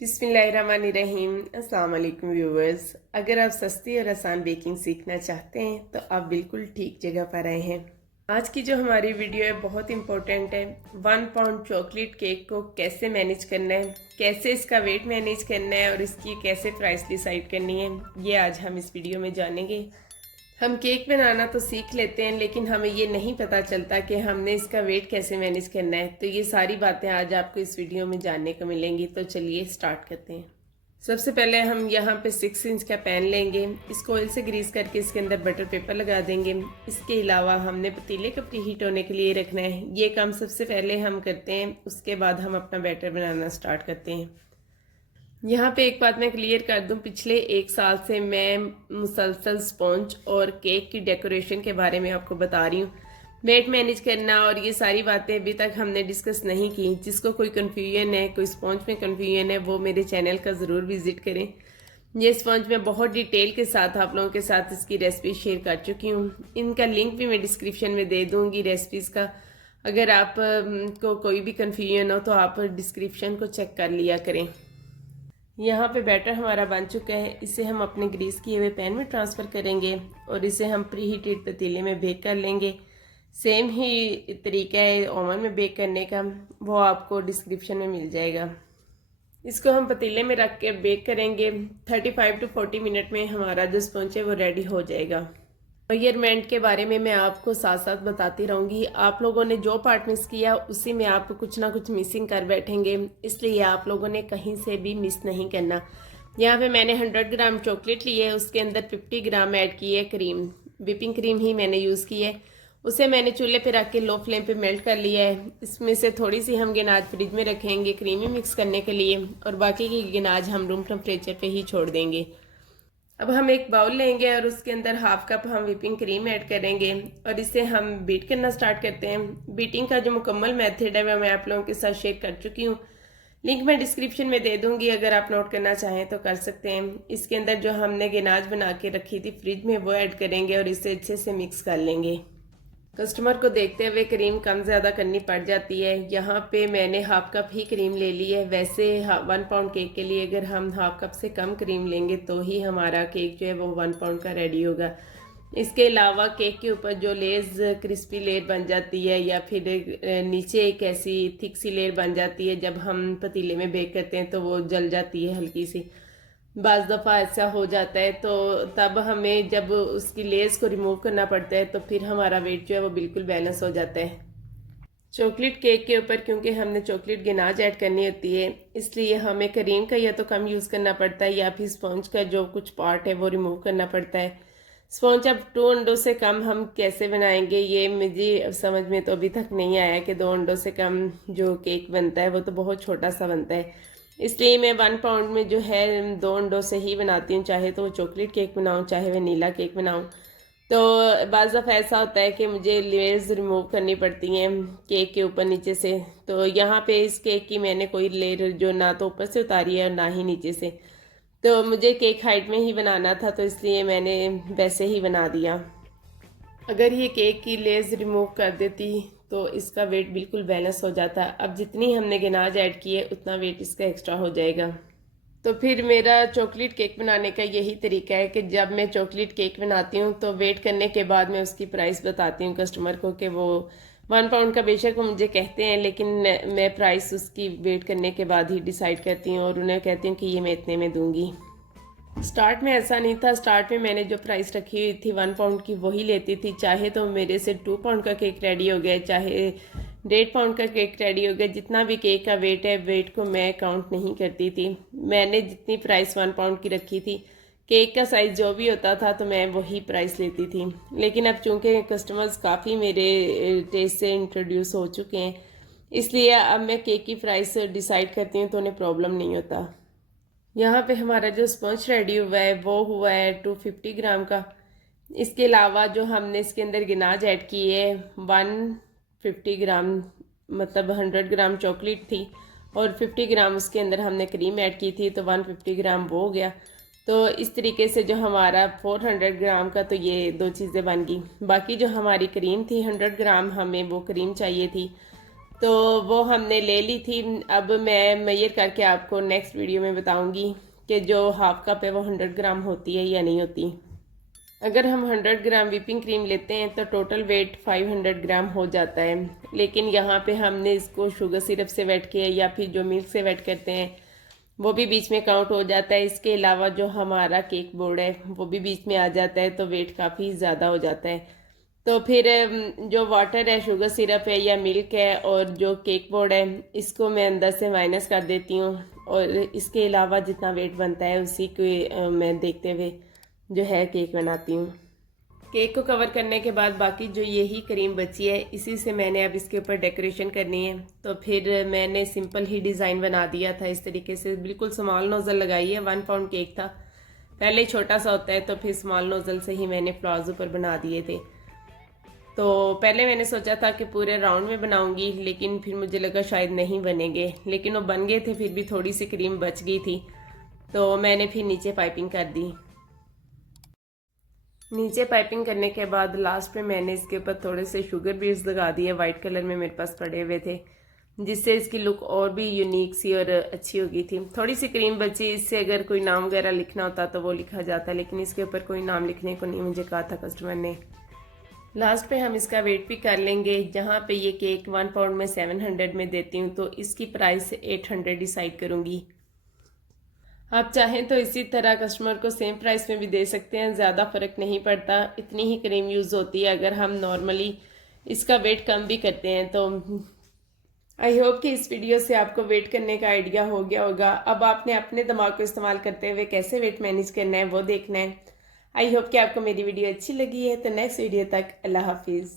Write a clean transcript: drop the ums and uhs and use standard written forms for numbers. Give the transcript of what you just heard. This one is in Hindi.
बिस्मिल्लाहिर्रहमानिर्रहीम। अस्सलाम वालेकुम व्यूवर्स। अगर आप सस्ती और आसान बेकिंग सीखना चाहते हैं तो आप बिल्कुल ठीक जगह पर आए हैं। आज की जो हमारी वीडियो है बहुत इम्पोर्टेंट है। 1 पाउंड चॉकलेट केक को कैसे मैनेज करना है, कैसे इसका वेट मैनेज करना है और इसकी कैसे प्राइस डिसाइड करनी है, ये आज हम इस वीडियो में जानेंगे। हम केक बनाना तो सीख लेते हैं लेकिन हमें ये नहीं पता चलता कि हमने इसका वेट कैसे मैनेज करना है। तो ये सारी बातें आज आपको इस वीडियो में जानने को मिलेंगी। तो चलिए स्टार्ट करते हैं। सबसे पहले हम यहाँ पे 6 इंच का पैन लेंगे। इसको ऑयल से ग्रीस करके इसके अंदर बटर पेपर लगा देंगे। इसके अलावा हमने पतीले को प्रीहीट होने के लिए रखना है। ये काम सबसे पहले हम करते हैं, उसके बाद हम अपना बैटर बनाना स्टार्ट करते हैं। यहाँ पे एक बात मैं क्लियर कर दूं, पिछले 1 साल से मैं मुसलसल स्पॉन्ज और केक की डेकोरेशन के बारे में आपको बता रही हूँ। वेट मैनेज करना और ये सारी बातें अभी तक हमने डिस्कस नहीं की। जिसको कोई कन्फ्यूजन है, कोई स्पॉन्ज में कन्फ्यूजन है, वो मेरे चैनल का ज़रूर विजिट करें। ये स्पॉन्ज मैं बहुत डिटेल के साथ आप लोगों के साथ इसकी रेसिपी शेयर कर चुकी हूँ। इनका लिंक भी मैं डिस्क्रिप्शन में दे दूँगी रेसिपीज़ का। अगर आप को कोई भी कन्फ्यूजन हो तो आप डिस्क्रिप्शन को चेक कर लिया करें। यहाँ पे बैटर हमारा बन चुका है। इसे हम अपने ग्रीस किए हुए पैन में ट्रांसफ़र करेंगे और इसे हम प्री हीटेड पतीले में बेक कर लेंगे। सेम ही तरीका है ओवन में बेक करने का, वो आपको डिस्क्रिप्शन में मिल जाएगा। इसको हम पतीले में रख के बेक करेंगे। 35 to 40 मिनट में हमारा जो स्पॉन्ज है वो रेडी हो जाएगा। मेजरमेंट के बारे में मैं आपको साथ साथ बताती रहूँगी। आप लोगों ने जो पार्ट मिस किया उसी में आप कुछ ना कुछ मिसिंग कर बैठेंगे, इसलिए आप लोगों ने कहीं से भी मिस नहीं करना। यहाँ पे मैंने 100 ग्राम चॉकलेट ली है, उसके अंदर 50 ग्राम ऐड की है क्रीम। व्हिपिंग क्रीम ही मैंने यूज़ की है। उसे मैंने चूल्हे पे रख के लो फ्लेम पे मेल्ट कर लिया है। इसमें से थोड़ी सी हम गिनाज फ्रिज में रखेंगे क्रीमी मिक्स करने के लिए और बाकी की गिनाज हम रूम टेम्परेचर पे ही छोड़ देंगे। अब हम एक बाउल लेंगे और उसके अंदर हाफ कप हम व्हिपिंग क्रीम ऐड करेंगे और इसे हम बीट करना स्टार्ट करते हैं। बीटिंग का जो मुकम्मल मेथड है वह मैं आप लोगों के साथ शेयर कर चुकी हूँ। लिंक मैं डिस्क्रिप्शन में दे दूंगी, अगर आप नोट करना चाहें तो कर सकते हैं। इसके अंदर जो हमने गिनाज बना के रखी थी फ्रिज में वो ऐड करेंगे और इसे अच्छे से मिक्स कर लेंगे। कस्टमर को देखते हुए क्रीम कम ज़्यादा करनी पड़ जाती है। यहाँ पे मैंने हाफ कप ही क्रीम ले ली है। वैसे 1 पाउंड केक के लिए अगर हम हाफ कप से कम क्रीम लेंगे तो ही हमारा केक जो है वो 1 पाउंड का रेडी होगा। इसके अलावा केक के ऊपर जो लेज़ क्रिस्पी लेयर बन जाती है या फिर नीचे एक ऐसी थिक सी लेयर बन जाती है, जब हम पतीले में बेक करते हैं तो वो जल जाती है हल्की सी। बाज़ दफ़ा ऐसा हो जाता है तो तब हमें जब उसकी लेस को रिमूव करना पड़ता है तो फिर हमारा वेट जो है वो बिल्कुल बैलेंस हो जाता है। चॉकलेट केक के ऊपर क्योंकि हमने चॉकलेट गिनाज ऐड करनी होती है, इसलिए हमें क्रीम का या तो कम यूज़ करना पड़ता है या फिर स्पॉन्ज का जो कुछ पार्ट है वो रिमूव करना पड़ता है। स्पॉन्ज अब 2 अंडों से कम हम कैसे बनाएंगे, ये मुझे समझ में तो अभी तक नहीं आया कि 2 अंडों से कम जो केक बनता है वो तो बहुत छोटा सा बनता है। इसलिए मैं 1 पाउंड में जो है 2 अंडों से ही बनाती हूँ, चाहे तो वो चॉकलेट केक बनाऊँ चाहे वनीला केक बनाऊँ। तो बाज़ दफ़ा ऐसा होता है कि मुझे लेयर्स रिमूव करनी पड़ती हैं केक के ऊपर नीचे से। तो यहाँ पे इस केक की मैंने कोई लेयर जो ना तो ऊपर से उतारी है और ना ही नीचे से। तो मुझे केक हाइट में ही बनाना था तो इसलिए मैंने वैसे ही बना दिया। अगर ये केक की लेस रिमूव कर देती तो इसका वेट बिल्कुल बैलेंस हो जाता। अब जितनी हमने गिनाज ऐड की है उतना वेट इसका एक्स्ट्रा हो जाएगा। तो फिर मेरा चॉकलेट केक बनाने का यही तरीका है कि जब मैं चॉकलेट केक बनाती हूँ तो वेट करने के बाद मैं उसकी प्राइस बताती हूँ कस्टमर को कि वो 1 पाउंड का बेशक वो मुझे कहते हैं, लेकिन मैं प्राइस उसकी वेट करने के बाद ही डिसाइड करती हूँ और उन्हें कहती हूँ कि ये मैं इतने में दूँगी। स्टार्ट में ऐसा नहीं था। स्टार्ट में मैंने जो प्राइस रखी हुई थी 1 पाउंड की वही लेती थी। चाहे तो मेरे से 2 पाउंड का केक रेडी हो गया, चाहे 1.5 पाउंड का केक रेडी हो गया, जितना भी केक का वेट है वेट को मैं काउंट नहीं करती थी। मैंने जितनी प्राइस 1 पाउंड की रखी थी, केक का साइज़ जो भी होता था तो मैं वही प्राइस लेती थी। लेकिन अब चूँकि कस्टमर्स काफ़ी मेरे टेस्ट से इंट्रोड्यूस हो चुके हैं, इसलिए अब मैं केक की प्राइस डिसाइड करती हूँ तो उन्हें प्रॉब्लम नहीं होता। यहाँ पे हमारा जो स्पंज रेडी हुआ है वो हुआ है 250 ग्राम का। इसके अलावा जो हमने इसके अंदर गिनाज ऐड की है 150 ग्राम, मतलब 100 ग्राम चॉकलेट थी और 50 ग्राम उसके अंदर हमने क्रीम ऐड की थी, तो 150 ग्राम वो हो गया। तो इस तरीके से जो हमारा 400 ग्राम का, तो ये 2 चीज़ें बन गई। बाकी जो हमारी क्रीम थी 100 ग्राम, हमें वो क्रीम चाहिए थी, तो वो हमने ले ली थी। अब मैं मेजर करके आपको नेक्स्ट वीडियो में बताऊंगी कि जो हाफ कप है वो 100 ग्राम होती है या नहीं होती। अगर हम 100 ग्राम व्हिपिंग क्रीम लेते हैं तो टोटल वेट 500 ग्राम हो जाता है, लेकिन यहाँ पे हमने इसको शुगर सिरप से वेट किया या फिर जो मिल्क से वेट करते हैं वो भी बीच में काउंट हो जाता है। इसके अलावा जो हमारा केक बोर्ड है वो भी बीच में आ जाता है, तो वेट काफ़ी ज़्यादा हो जाता है। तो फिर जो वाटर है, शुगर सिरप है या मिल्क है और जो केक बोर्ड है, इसको मैं अंदर से माइनस कर देती हूँ और इसके अलावा जितना वेट बनता है उसी को मैं देखते हुए जो है केक बनाती हूँ। केक को कवर करने के बाद बाकी जो यही क्रीम बची है इसी से मैंने अब इसके ऊपर डेकोरेशन करनी है। तो फिर मैंने सिंपल ही डिज़ाइन बना दिया था इस तरीके से, बिल्कुल स्मॉल नोज़ल लगाई है। 1 पाउंड केक था, पहले छोटा सा होता है तो फिर स्मॉल नोज़ल से ही मैंने फ्लावर्स ऊपर बना दिए थे। तो पहले मैंने सोचा था कि पूरे राउंड में बनाऊंगी, लेकिन फिर मुझे लगा शायद नहीं बनेंगे, लेकिन वो बन गए थे। फिर भी थोड़ी सी क्रीम बच गई थी तो मैंने फिर नीचे पाइपिंग कर दी। नीचे पाइपिंग करने के बाद लास्ट में मैंने इसके ऊपर थोड़े से शुगर बीड्स लगा दिए, वाइट कलर में मेरे पास पड़े हुए थे, जिससे इसकी लुक और भी यूनिक सी और अच्छी हो गई थी। थोड़ी सी क्रीम बची, इससे अगर कोई नाम वगैरह लिखना होता तो वो लिखा जाता, लेकिन इसके ऊपर कोई नाम लिखने को नहीं मुझे कहा था कस्टमर ने। लास्ट पे हम इसका वेट भी कर लेंगे। जहाँ पे ये केक 1 पाउंड में 700 में देती हूँ तो इसकी प्राइस 800 डिसाइड करूँगी। आप चाहें तो इसी तरह कस्टमर को सेम प्राइस में भी दे सकते हैं, ज़्यादा फ़र्क नहीं पड़ता, इतनी ही क्रीम यूज़ होती है अगर हम नॉर्मली इसका वेट कम भी करते हैं तो। आई होप कि इस वीडियो से आपको वेट करने का आइडिया हो गया होगा। अब आपने अपने दिमाग को इस्तेमाल करते हुए कैसे वेट मैनेज करना है वो देखना है। आई होप कि आपको मेरी वीडियो अच्छी लगी है। तो नेक्स्ट वीडियो तक अल्लाह हाफिज़।